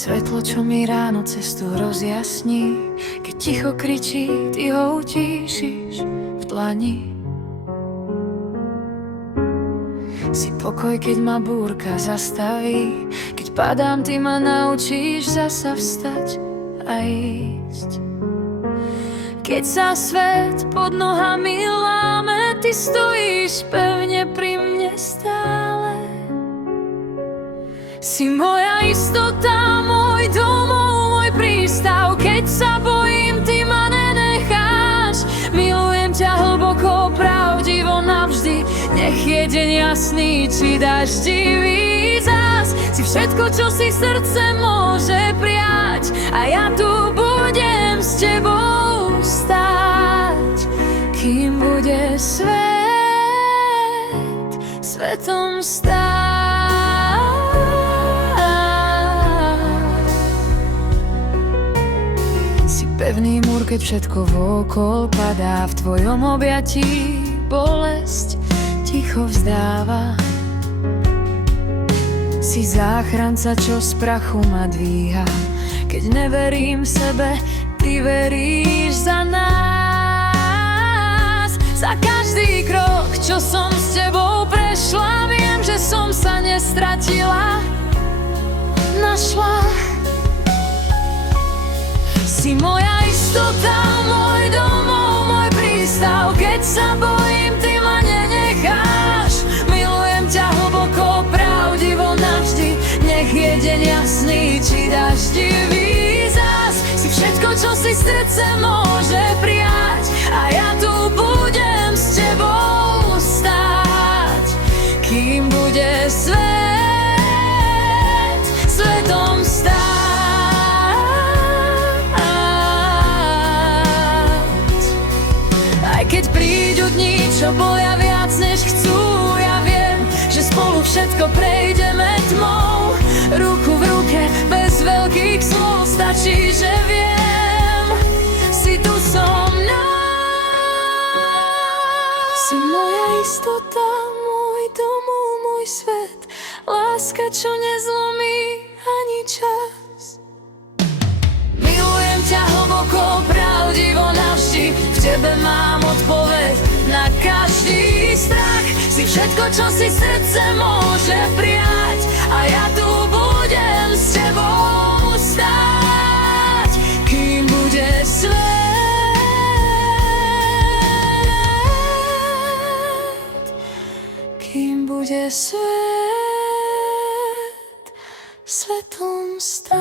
svetlo, čo mi ráno cestu rozjasní. Keď ticho kričí, ty ho utíšiš v dlani. Si pokoj, keď ma búrka zastaví. Keď padám, ty ma naučíš zasa vstať a ísť. Keď sa svet pod nohami láme, ty stojíš pevne pri mne stále. Si moja istota, môj domov, môj prístav. Keď sa bojím, ty ma nenecháš. Milujem ťa hlboko, pravdivo navždy. Nech je deň jasný, či daždivý zás. Si všetko, čo si srdce môže prijať. A ja tu budem s tebou stáť, kým bude svet svetom stáť. Si pevný múr, keď všetko vôkol padá. V tvojom objatí bolesť ticho vzdáva. Si záchranca, čo z prachu ma dvíha. Keď neverím sebe, ty veríš za nás. Za každý krok, čo som s tebou prešla, viem, že som sa nestratila, našla. Si moja istota, môj domov, môj prístav. Keď sa bojím, ty ma nenecháš. Milujem ťa hlboko, pravdivo navždy. Nech je deň jasný, či daždivý zás. Si všetko, čo si srdce môže prijať. A ja tu budem s tebou stáť, kým bude svet svetom stáť. Aj keď prídu dní, čo boja viac než chcú, ja viem, že spolu všetko prejdeme tmou. Ruku v ruke, bez veľkých slov, stačí, že viem, si tu so mnou. Si moja istota, môj domov, môj svet. Láska, čo nezlomí ani čas. Milujem ťa hlboko, pravdivo navždy. V tebe mám odpoveď na každý strach. Si všetko, čo si srdce môže prijať. A ja tu budem s tebou stáť, kým bude svet svetom stáť.